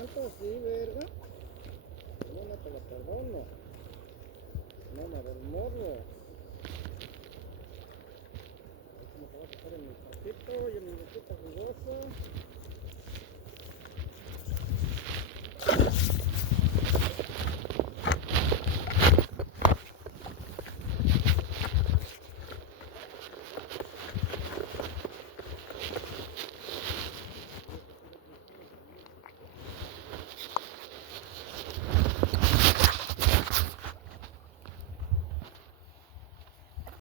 tanto así, verga. Yo no te lo perdono. Mamá del morro. Ahí como te vas a estar en mi patito y en mi boquita jugosa.